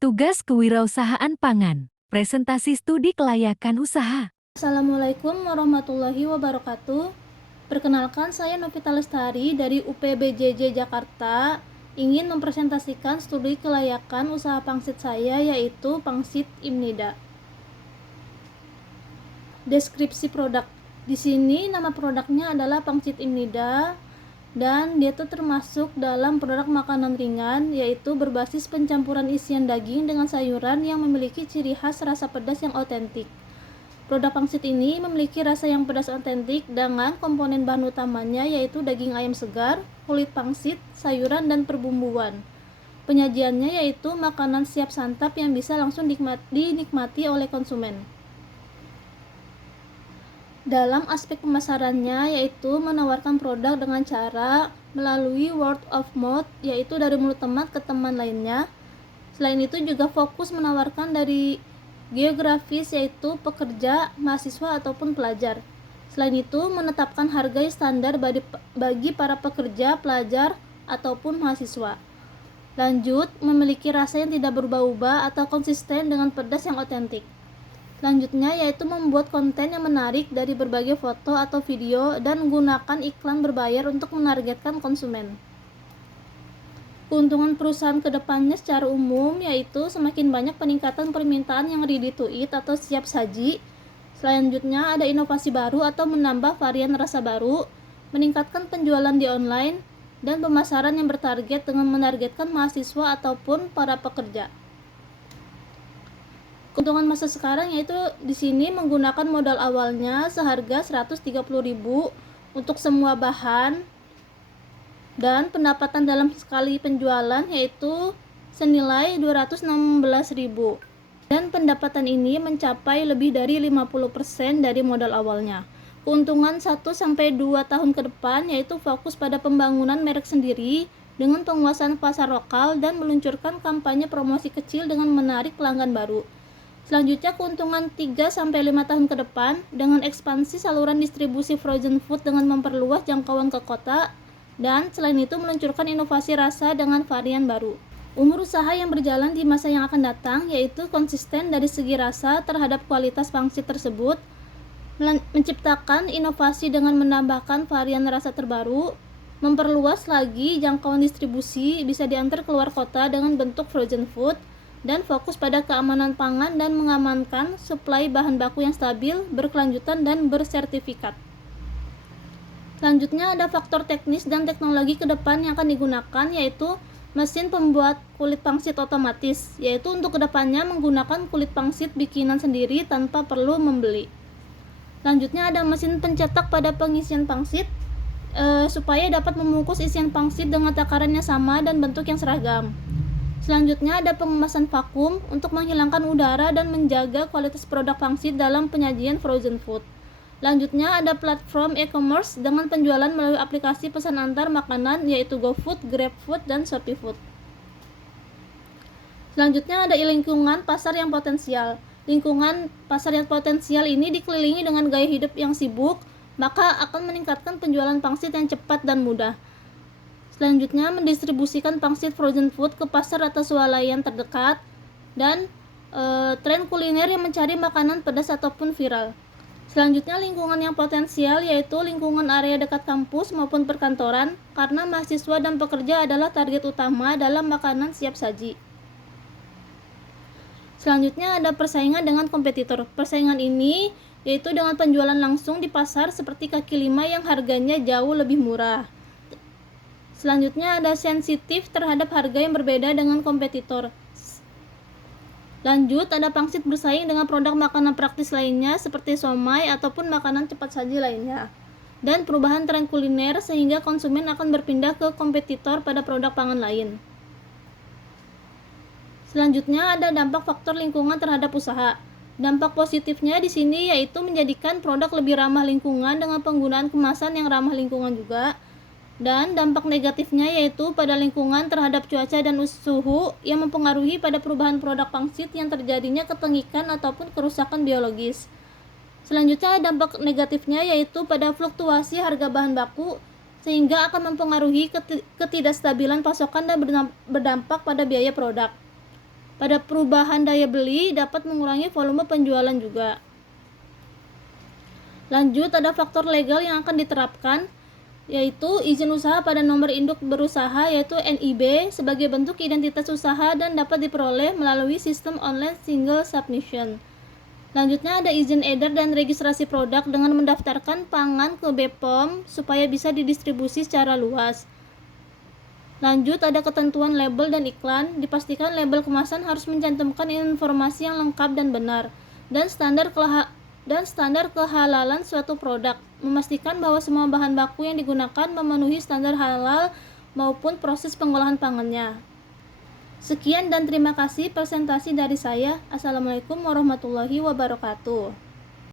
Tugas Kewirausahaan Pangan, Presentasi Studi Kelayakan Usaha. Assalamualaikum warahmatullahi wabarakatuh. Perkenalkan, saya Novita Lestari dari UPBJJ Jakarta. Ingin mempresentasikan studi kelayakan usaha pangsit saya, yaitu Pangsit Imnida. Deskripsi produk. Di sini nama produknya adalah Pangsit Imnida, dan dia itu termasuk dalam produk makanan ringan, yaitu berbasis pencampuran isian daging dengan sayuran yang memiliki ciri khas rasa pedas yang otentik. Produk pangsit ini memiliki rasa yang pedas otentik dengan komponen bahan utamanya yaitu daging ayam segar, kulit pangsit, sayuran, dan perbumbuan. Penyajiannya yaitu makanan siap santap yang bisa langsung dinikmati oleh konsumen. Dalam aspek pemasarannya yaitu menawarkan produk dengan cara melalui word of mouth, yaitu dari mulut teman ke teman lainnya. Selain itu juga fokus menawarkan dari geografis, yaitu pekerja, mahasiswa, ataupun pelajar. Selain itu menetapkan harga standar bagi para pekerja, pelajar, ataupun mahasiswa. Lanjut, memiliki rasa yang tidak berubah-ubah atau konsisten dengan pedas yang otentik. Selanjutnya yaitu membuat konten yang menarik dari berbagai foto atau video dan menggunakan iklan berbayar untuk menargetkan konsumen. Keuntungan perusahaan kedepannya secara umum yaitu semakin banyak peningkatan permintaan yang ready to eat atau siap saji. Selanjutnya ada inovasi baru atau menambah varian rasa baru, meningkatkan penjualan di online, dan pemasaran yang bertarget dengan menargetkan mahasiswa ataupun para pekerja. Keuntungan masa sekarang yaitu di sini menggunakan modal awalnya seharga 130.000 untuk semua bahan, dan pendapatan dalam sekali penjualan yaitu senilai 216.000, dan pendapatan ini mencapai lebih dari 50% dari modal awalnya. Keuntungan 1-2 tahun ke depan yaitu fokus pada pembangunan merek sendiri dengan penguasaan pasar lokal dan meluncurkan kampanye promosi kecil dengan menarik pelanggan baru. Selanjutnya keuntungan 3-5 tahun ke depan dengan ekspansi saluran distribusi frozen food dengan memperluas jangkauan ke kota, dan selain itu meluncurkan inovasi rasa dengan varian baru. Umur usaha yang berjalan di masa yang akan datang yaitu konsisten dari segi rasa terhadap kualitas pangsit tersebut, menciptakan inovasi dengan menambahkan varian rasa terbaru, memperluas lagi jangkauan distribusi bisa diantar keluar kota dengan bentuk frozen food, dan fokus pada keamanan pangan dan mengamankan suplai bahan baku yang stabil, berkelanjutan, dan bersertifikat. Selanjutnya ada faktor teknis dan teknologi ke depan yang akan digunakan yaitu mesin pembuat kulit pangsit otomatis, yaitu untuk kedepannya menggunakan kulit pangsit bikinan sendiri tanpa perlu membeli. Selanjutnya ada mesin pencetak pada pengisian pangsit supaya dapat membungkus isian pangsit dengan takarannya sama dan bentuk yang seragam. Selanjutnya ada pengemasan vakum untuk menghilangkan udara dan menjaga kualitas produk pangsit dalam penyajian frozen food. Lanjutnya ada platform e-commerce dengan penjualan melalui aplikasi pesan antar makanan yaitu GoFood, GrabFood, dan ShopeeFood. Selanjutnya ada lingkungan pasar yang potensial. Lingkungan pasar yang potensial ini dikelilingi dengan gaya hidup yang sibuk, maka akan meningkatkan penjualan pangsit yang cepat dan mudah. Selanjutnya mendistribusikan pangsit frozen food ke pasar atau swalayan terdekat, dan tren kuliner yang mencari makanan pedas ataupun viral. Selanjutnya lingkungan yang potensial yaitu lingkungan area dekat kampus maupun perkantoran, karena mahasiswa dan pekerja adalah target utama dalam makanan siap saji. Selanjutnya ada persaingan dengan kompetitor. Persaingan ini yaitu dengan penjualan langsung di pasar seperti kaki lima yang harganya jauh lebih murah. Selanjutnya ada sensitif terhadap harga yang berbeda dengan kompetitor. Lanjut ada pangsit bersaing dengan produk makanan praktis lainnya seperti somai ataupun makanan cepat saji lainnya. Dan perubahan tren kuliner sehingga konsumen akan berpindah ke kompetitor pada produk pangan lain. Selanjutnya ada dampak faktor lingkungan terhadap usaha. Dampak positifnya di sini yaitu menjadikan produk lebih ramah lingkungan dengan penggunaan kemasan yang ramah lingkungan juga. Dan dampak negatifnya yaitu pada lingkungan terhadap cuaca dan suhu yang mempengaruhi pada perubahan produk pangsit yang terjadinya ketengikan ataupun kerusakan biologis. Selanjutnya dampak negatifnya yaitu pada fluktuasi harga bahan baku sehingga akan mempengaruhi ketidakstabilan pasokan dan berdampak pada biaya produk. Pada perubahan daya beli dapat mengurangi volume penjualan juga. Lanjut, ada faktor legal yang akan diterapkan, yaitu izin usaha pada nomor induk berusaha yaitu NIB sebagai bentuk identitas usaha dan dapat diperoleh melalui sistem online single submission. Lanjutnya ada izin edar dan registrasi produk dengan mendaftarkan pangan ke BPOM supaya bisa didistribusi secara luas. Lanjut, ada ketentuan label dan iklan. Dipastikan label kemasan harus mencantumkan informasi yang lengkap dan benar, dan standar kehalalan suatu produk. Memastikan bahwa semua bahan baku yang digunakan memenuhi standar halal maupun proses pengolahan pangannya. Sekian dan terima kasih presentasi dari saya. Assalamualaikum warahmatullahi wabarakatuh.